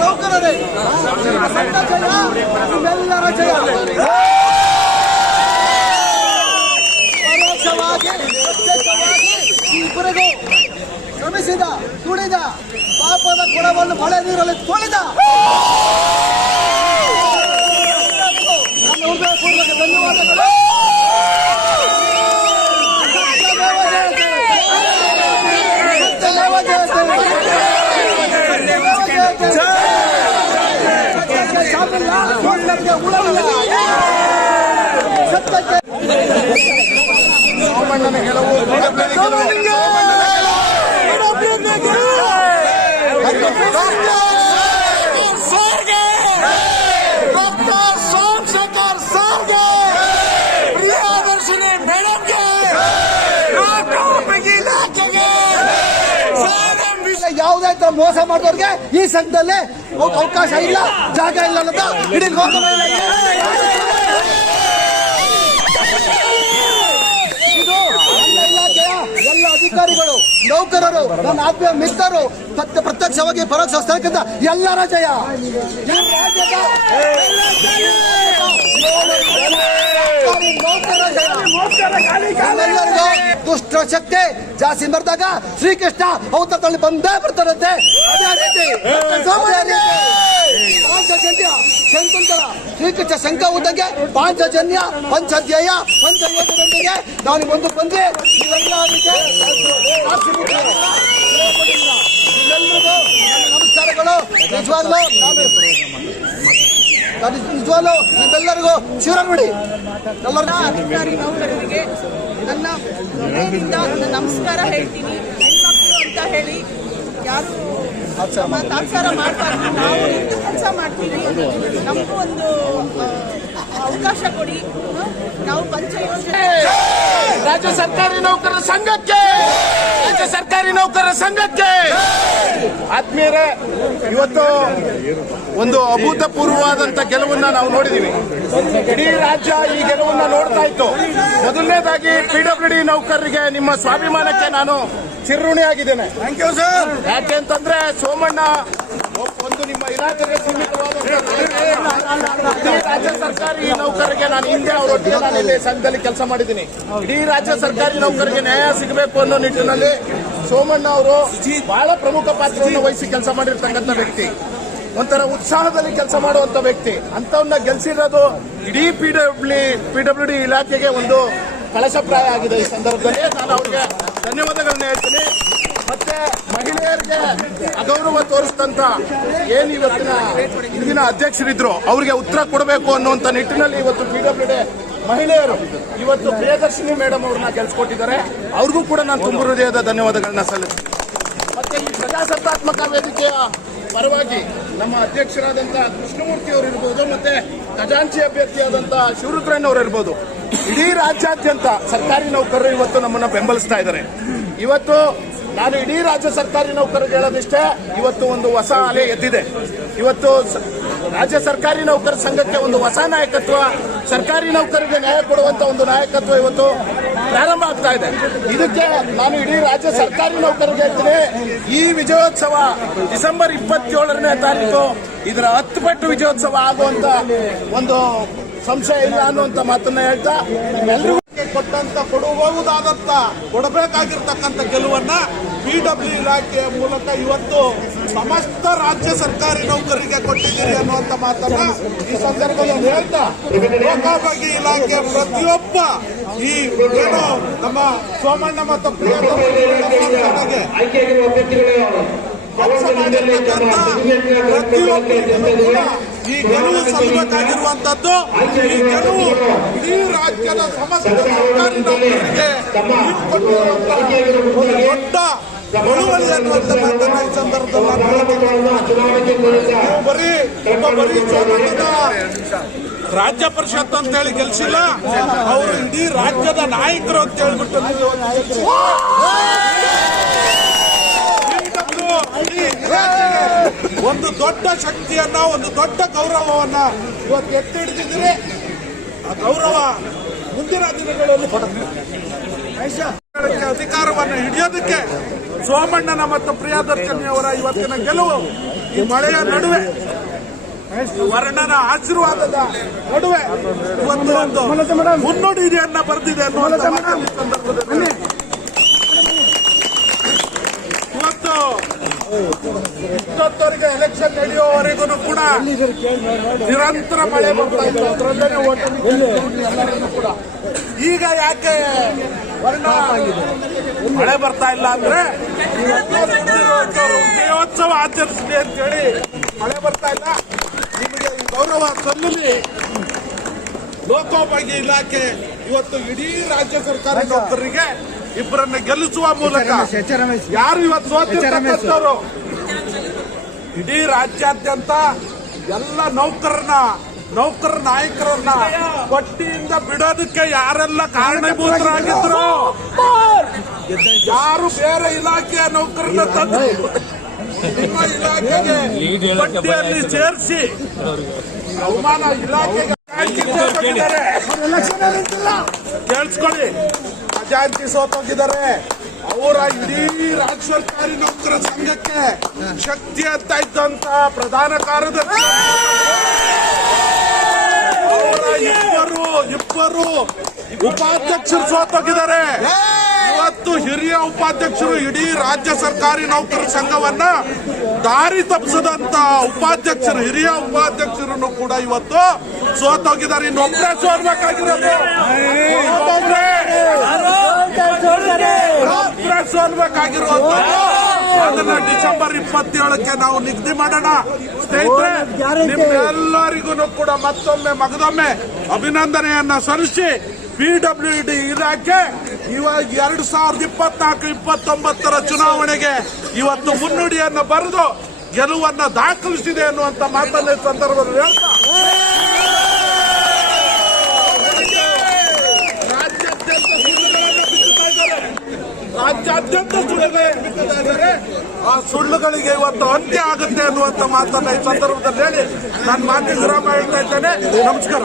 ನೌಕರರೇ ನಿಮ್ಮೆಲ್ಲರ ಜಯ. ಪರೋಕ್ಷವಾಗಿ ಪ್ರತ್ಯಕ್ಷವಾಗಿ ಇಬ್ಬರಿಗೂ ಶ್ರಮಿಸಿದ ದುಡಿದ ಪಾಪದ ಕೊಡವನ್ನು ಮಳೆ ನೀರಲ್ಲಿ ತೊಳೆದ ನನ್ನ ಹೃದಯಪೂರ್ವಕ ಧನ್ಯವಾದಗಳು. ಸೋಮಣ್ಣನ ಗೆಲುವು ಸೋಮಶೇಖರ್ ಸರ್ಗೆ, ಪ್ರಿಯದರ್ಶಿನಿ ಮೇಡಮ್ಗೆ, ಯಾವುದೇ ತರ ಮೋಸ ಮಾಡಿದವ್ರಿಗೆ ಈ ಸಂಘದಲ್ಲಿ ಅವಕಾಶ ಇಲ್ಲ, ಜಾಗ ಇಲ್ಲ ಅನ್ನೋದು ಇಡೀ ಇದು ನನ್ನ ಇಲಾಖೆಯ ಎಲ್ಲ ಅಧಿಕಾರಿಗಳು, ನೌಕರರು, ನನ್ನ ಆತ್ಮೀಯ ಮಿತ್ರರು, ಪ್ರತ್ಯಕ್ಷವಾಗಿ ಪರೋಕ್ಷ ಸ್ಥಳಕ್ಕಿಂತ ಎಲ್ಲರ ಜಯ. ದುಷ್ಟ ಶಕ್ತಿ ಜಾಸ್ತಿ ಬರ್ದಾಗ ಶ್ರೀಕೃಷ್ಣ ಅವತರದಲ್ಲಿ ಬಂದೇ ಬರ್ತಾರಂತೆ. ಅದೇ ರೀತಿ ಪಾಂಚಜನ್ಯ ಶಂಕುಂತರ ಶ್ರೀಕೃಷ್ಣ ಶಂಕ ಉದ್ದಂಗೆ ಪಾಂಚಜನ್ಯ ಪಂಚಧ್ಯಾಯ ಪಂಚಯೋಗದೊಂದಿಗೆ ನಾನು ಮುಂದಕ್ಕೆ ಬಂದ್ರೆ ನಿಮ್ಮೆಲ್ಲರಿಗೂ ನಮಸ್ಕಾರಗಳು. ನಿಜವಾಗ್ಲೂ ನಿಮ್ಮೆಲ್ಲರಿಗೂ ಶಿವರನ್ಬಿಡಿ. ಅಧಿಕಾರಿ ನೌಕರರಿಗೆ ನನ್ನ ಹೃದಯದಿಂದ ನಮಸ್ಕಾರ ಹೇಳ್ತೀನಿ. ಹೆಣ್ಮಕ್ಳು ಅಂತ ಹೇಳಿ ಯಾರು ತಾತ್ಸಾರ ಮಾಡಬಾರ್ದು. ನಾವು ನಿಂತು ಕೆಲಸ ಮಾಡ್ತೀವಿ, ನಮಗೂ ಒಂದು ಅವಕಾಶ ಕೊಡಿ. ನಾವು ಪಂಚಯೋಜನೆ ರಾಜ್ಯ ಸರ್ಕಾರಿ ನೌಕರರ ಸಂಘಕ್ಕೆ, ರಾಜ್ಯ ಸರ್ಕಾರಿ ನೌಕರರ ಸಂಘಕ್ಕೆ. ಆತ್ಮೀಯರೇ, ಇವತ್ತು ಒಂದು ಅಭೂತಪೂರ್ವವಾದಂತ ಗೆಲುವನ್ನ ನಾವು ನೋಡಿದೀವಿ. ಇಡೀ ರಾಜ್ಯ ಈ ಗೆಲುವನ್ನ ನೋಡ್ತಾ ಇತ್ತು. ಮೊದಲನೇದಾಗಿ PWD ನೌಕರರಿಗೆ ನಿಮ್ಮ ಸ್ವಾಭಿಮಾನಕ್ಕೆ ನಾನು ಚಿರಋಣಿಯಾಗಿದ್ದೇನೆ. Thank you sir. ಯಾಕೆ ಅಂತಂದ್ರೆ ಸೋಮಣ್ಣ ಒಂದು ನಿಮ್ಮ ಇಲಾಖೆಗೆ ಸೀಮಿತವಾದ ರಾಜ್ಯ ಸರ್ಕಾರಿ ನೌಕರರಿಗೆ ನಾನು ಹಿಂದೆ ಅವರೊಟ್ಟಿಗೆ ನಾನು ಇಲ್ಲಿ ಸಂಘದಲ್ಲಿ ಕೆಲಸ ಮಾಡಿದ್ದೀನಿ. ಇಡೀ ರಾಜ್ಯ ಸರ್ಕಾರಿ ನೌಕರರಿಗೆ ನ್ಯಾಯ ಸಿಗಬೇಕು ಅನ್ನೋ ನಿಟ್ಟಿನಲ್ಲಿ ಸೋಮಣ್ಣ ಅವರು ಬಹಳ ಪ್ರಮುಖ ಪಾತ್ರವನ್ನು ವಹಿಸಿ ಕೆಲಸ ಮಾಡಿರ್ತಕ್ಕಂಥ ವ್ಯಕ್ತಿ, ಒಂಥರ ಉತ್ಸಾಹದಲ್ಲಿ ಕೆಲಸ ಮಾಡುವಂತ ವ್ಯಕ್ತಿ. ಅಂತವನ್ನ ಗೆಲ್ಸಿರೋದು ಇಡೀ PWD ಇಲಾಖೆಗೆ ಒಂದು ಕಳಶಪ್ರಾಯ ಆಗಿದೆ. ಈ ಸಂದರ್ಭದಲ್ಲಿ ನಾನು ಅವರಿಗೆ ಧನ್ಯವಾದಗಳನ್ನ ಹೇಳ್ತೀನಿ. ಮತ್ತೆ ಮಹಿಳೆಯರಿಗೆ ಅಗೌರವ ತೋರಿಸಿದಂತ ಏನು ಇವತ್ತಿನ ಅಧ್ಯಕ್ಷರಿದ್ರು ಅವರಿಗೆ ಉತ್ತರ ಕೊಡಬೇಕು ಅನ್ನುವಂತ ನಿಟ್ಟಿನಲ್ಲಿ ಇವತ್ತು PWD ಮಹಿಳೆಯರು ಇವತ್ತು ಪ್ರಿಯದರ್ಶಿನಿ ಮೇಡಮ್ ಅವ್ರನ್ನ ಗೆಲ್ಸ್ಕೊಟ್ಟಿದ್ದಾರೆ. ಅವ್ರಿಗೂ ಕೂಡ ನಾನು ತುಂಬ ಹೃದಯದ ಧನ್ಯವಾದಗಳನ್ನ ಸಲ್ಲಿಸ್ತೀನಿ. ಮತ್ತೆ ಈ ಪ್ರಜಾಸತ್ತಾತ್ಮಕ ವೇದಿಕೆಯ ಪರವಾಗಿ ನಮ್ಮ ಅಧ್ಯಕ್ಷರಾದಂತ ಕೃಷ್ಣಮೂರ್ತಿ ಅವರು ಇರ್ಬೋದು, ಮತ್ತೆ ಖಜಾಂಚಿ ಅಭ್ಯರ್ಥಿಯಾದಂತ ಶಿವರುದ್ರಯ್ಯನವರು ಇರ್ಬೋದು, ಇಡೀ ರಾಜ್ಯಾದ್ಯಂತ ಸರ್ಕಾರಿ ನೌಕರರು ಇವತ್ತು ನಮ್ಮನ್ನ ಬೆಂಬಲಿಸ್ತಾ ಇದ್ದಾರೆ. ಇವತ್ತು ನಾನು ಇಡೀ ರಾಜ್ಯ ಸರ್ಕಾರಿ ನೌಕರರಿಗೆ ಹೇಳೋದಿಷ್ಟೇ, ಇವತ್ತು ಒಂದು ಹೊಸ ಅಲೆ ಎದ್ದಿದೆ. ಇವತ್ತು ರಾಜ್ಯ ಸರ್ಕಾರಿ ನೌಕರ ಸಂಘಕ್ಕೆ ಒಂದು ಹೊಸ ನಾಯಕತ್ವ, ಸರ್ಕಾರಿ ನೌಕರರಿಗೆ ನ್ಯಾಯ ಕೊಡುವಂತ ಒಂದು ನಾಯಕತ್ವ ಇವತ್ತು ಪ್ರಾರಂಭ ಆಗ್ತಾ ಇದೆ. ಇದಕ್ಕೆ ನಾನು ಇಡೀ ರಾಜ್ಯ ಸರ್ಕಾರಿ ನೌಕರರಿಗೆ ಹೇಳ್ತೀನಿ, ಈ ವಿಜಯೋತ್ಸವ ಡಿಸೆಂಬರ್ 27ನೇ ತಾರೀಕು ಇದರ 10 ಪಟ್ಟು ವಿಜಯೋತ್ಸವ ಆಗುವಂತ ಒಂದು ಸಂಶಯ ಇಲ್ಲ ಅನ್ನುವಂತ ಮಾತನ್ನ ಹೇಳ್ತಾ ಎಲ್ಲರಿಗೂ ಕೊಡಬೇಕಾಗಿರ್ತಕ್ಕಂಥ ಗೆಲುವನ್ನ PWD ಇಲಾಖೆಯ ಮೂಲಕ ಇವತ್ತು ಸಮಸ್ತ ರಾಜ್ಯ ಸರ್ಕಾರಿ ನೌಕರರಿಗೆ ಕೊಟ್ಟಿದ್ದೀರಿ ಅನ್ನುವಂತ ಮಾತನ್ನ ಈ ಸಂದರ್ಭದಲ್ಲಿ ಹೇಳ್ತಾ, ಲೋಕೋಪಯೋಗಿ ಇಲಾಖೆಯ ಪ್ರತಿಯೊಬ್ಬ ಈ ಏನು ನಮ್ಮ ಸೋಮಣ್ಣ ಮತ್ತು ಕೆಲಸ ಮಾಡಿರ್ತಕ್ಕಂಥ ಪ್ರತಿಯೊಬ್ಬರಿಗೂ ಕೂಡ ಈ ಗೆಲುವು ಸಲ್ಲಬೇಕಾಗಿರುವಂತದ್ದು. ಈ ಗೆಲುವು ಇಡೀ ರಾಜ್ಯದ ಸಮಸ್ತ ಸರ್ಕಾರಿ ನೌಕರರಿಗೆ ದೊಡ್ಡ ಬಳುವಳಿ ಅನ್ನುವಂಥ ಮಾತನ್ನ ಈ ಸಂದರ್ಭದಲ್ಲಿ ಬರೀ ಸೋಮಣ್ಣನ ರಾಜ್ಯ ಪರಿಷತ್ ಅಂತ ಹೇಳಿ ಗೆಲ್ಸಿಲ್ಲ, ಅವರು ಇಡೀ ರಾಜ್ಯದ ನಾಯಕರು ಅಂತ ಹೇಳ್ಬಿಟ್ಟು ಒಂದು ದೊಡ್ಡ ಶಕ್ತಿಯನ್ನ, ಒಂದು ದೊಡ್ಡ ಗೌರವವನ್ನ ಇವತ್ತು ಎತ್ತಿ ಹಿಡಿದಿದ್ರೆ ಆ ಗೌರವ ಮುಂದಿನ ದಿನಗಳಲ್ಲಿ ಅಧಿಕಾರವನ್ನು ಹಿಡಿಯೋದಕ್ಕೆ ಸೋಮಣ್ಣನ ಮತ್ತು ಪ್ರಿಯದರ್ಶಿನಿ ಅವರ ಇವತ್ತಿನ ಗೆಲುವು ಈ ಮಳೆಯ ನಡುವೆ, ವರ್ಣನ ಆಶೀರ್ವಾದದ ನಡುವೆ ಇವತ್ತು ಒಂದು ಮುನ್ನುಡಿಯನ್ನ ಬರೆದಿದೆ ಅನ್ನುವಂಥ ಸಂದರ್ಭದಲ್ಲಿ ಇವತ್ತು ಇಷ್ಟೊತ್ತವರೆಗೆ ಎಲೆಕ್ಷನ್ ನಡೆಯುವವರೆಗೂ ಕೂಡ ನಿರಂತರ ಮಳೆ ಬರ್ತಾ ಇತ್ತು, ಅದರಲ್ಲೇ ಎಲ್ಲರಿಗೂ ಕೂಡ. ಈಗ ಯಾಕೆ ವರ್ಣ ಮಳೆ ಬರ್ತಾ ಇಲ್ಲ ಅಂದ್ರೆ ಉದಯೋತ್ಸವ ಆಚರಿಸಲಿ ಅಂತ ಹೇಳಿ ಮಳೆ ಬರ್ತಾ ಇಲ್ಲ. ನಿಮಗೆ ಈ ಗೌರವ ಸಲ್ಲಲಿ. ಲೋಕೋಪಯೋಗಿ ಇಲಾಖೆ ಇವತ್ತು ಇಡೀ ರಾಜ್ಯ ಸರ್ಕಾರಿ ನೌಕರರಿಗೆ ಇಬ್ಬರನ್ನ ಗೆಲ್ಲಿಸುವ ಮೂಲಕ ಯಾರು ಇವತ್ತು ಸೋತಿರ್ತಕ್ಕಂಥವ್ರು ಇಡೀ ರಾಜ್ಯಾದ್ಯಂತ ಎಲ್ಲ ನೌಕರ ನಾಯಕರನ್ನ ಪಟ್ಟಿಯಿಂದ ಬಿಡೋದಕ್ಕೆ ಯಾರೆಲ್ಲ ಕಾರಣೀಭೂತರಾಗಿದ್ರು, ಯಾರು ಬೇರೆ ಇಲಾಖೆಯ ನೌಕರನ್ನ ತಂದು ನಿಮ್ಮ ಇಲಾಖೆಗೆ ಪಟ್ಟಿಯಲ್ಲಿ ಸೇರಿಸಿ ಅವಮಾನ ಇಲಾಖೆಗೆ ಕೇಳಿಸ್ಕೊಳ್ಳಿ, ಖಜಾಂಚಿ ಸೋತೋಗಿದ್ದಾರೆ. ಅವರ ಇಡೀ ರಾಜ್ಯ ಸರ್ಕಾರಿ ನೌಕರ ಸಂಘಕ್ಕೆ ಶಕ್ತಿ ಅಂತ ಇದ್ದಂತ ಪ್ರಧಾನ ಕಾರ್ಯದರ್ಶಿ ಅವರ ಇಬ್ಬರು ಉಪಾಧ್ಯಕ್ಷರು ಸೋತೋಗಿದ್ದಾರೆ. ಇವತ್ತು ಹಿರಿಯ ಉಪಾಧ್ಯಕ್ಷರು ಇಡೀ ರಾಜ್ಯ ಸರ್ಕಾರಿ ನೌಕರ ಸಂಘವನ್ನ ದಾರಿ ತಪ್ಪಿಸದಂತ ಉಪಾಧ್ಯಕ್ಷರು, ಹಿರಿಯ ಉಪಾಧ್ಯಕ್ಷರನ್ನು ಕೂಡ ಇವತ್ತು ಸೋತೋಗಿದ್ದಾರೆ. ಇನ್ನೊಬ್ಬರೇ ಸೋಲ್ಬೇಕಾಗಿರೋದು, ಸೋಲ್ಬೇಕಾಗಿರುವಂತ ಅದನ್ನ ಡಿಸೆಂಬರ್ 27ಕ್ಕೆ ನಾವು ನಿಗದಿ ಮಾಡೋಣ. ಸ್ನೇಹಿತರೆ, ನಿಮ್ಮೆಲ್ಲರಿಗೂ ಕೂಡ ಮತ್ತೊಮ್ಮೆ ಮಗದೊಮ್ಮೆ ಅಭಿನಂದನೆಯನ್ನ ಸಲ್ಲಿಸಿ PWD ಇಲಾಖೆ ಇವಾಗ 2024-29 ಚುನಾವಣೆಗೆ ಇವತ್ತು ಮುನ್ನುಡಿಯನ್ನು ಬರೆದು ಗೆಲುವನ್ನು ದಾಖಲಿಸಿದೆ ಅನ್ನುವಂತ ಮಾತನ್ನ ಈ ಸಂದರ್ಭದಲ್ಲಿ ಹೇಳ್ತಾ ರಾಜ್ಯಾದ್ಯಂತ ಸುಳ್ಳುಗಳನ್ನು ಬಿತ್ತುತ್ತಾ ಇದ್ದಾರೆ. ಆ ಸುಳ್ಳುಗಳಿಗೆ ಇವತ್ತು ಅಂತ್ಯ ಆಗುತ್ತೆ ಅನ್ನುವಂತ ಮಾತನ್ನ ಈ ಸಂದರ್ಭದಲ್ಲಿ ಹೇಳಿ ನಾನು ಮಾತಿಗೆ ವಿರಾಮ ಹೇಳ್ತಾ ಇದ್ದೇನೆ. ನಮಸ್ಕಾರ.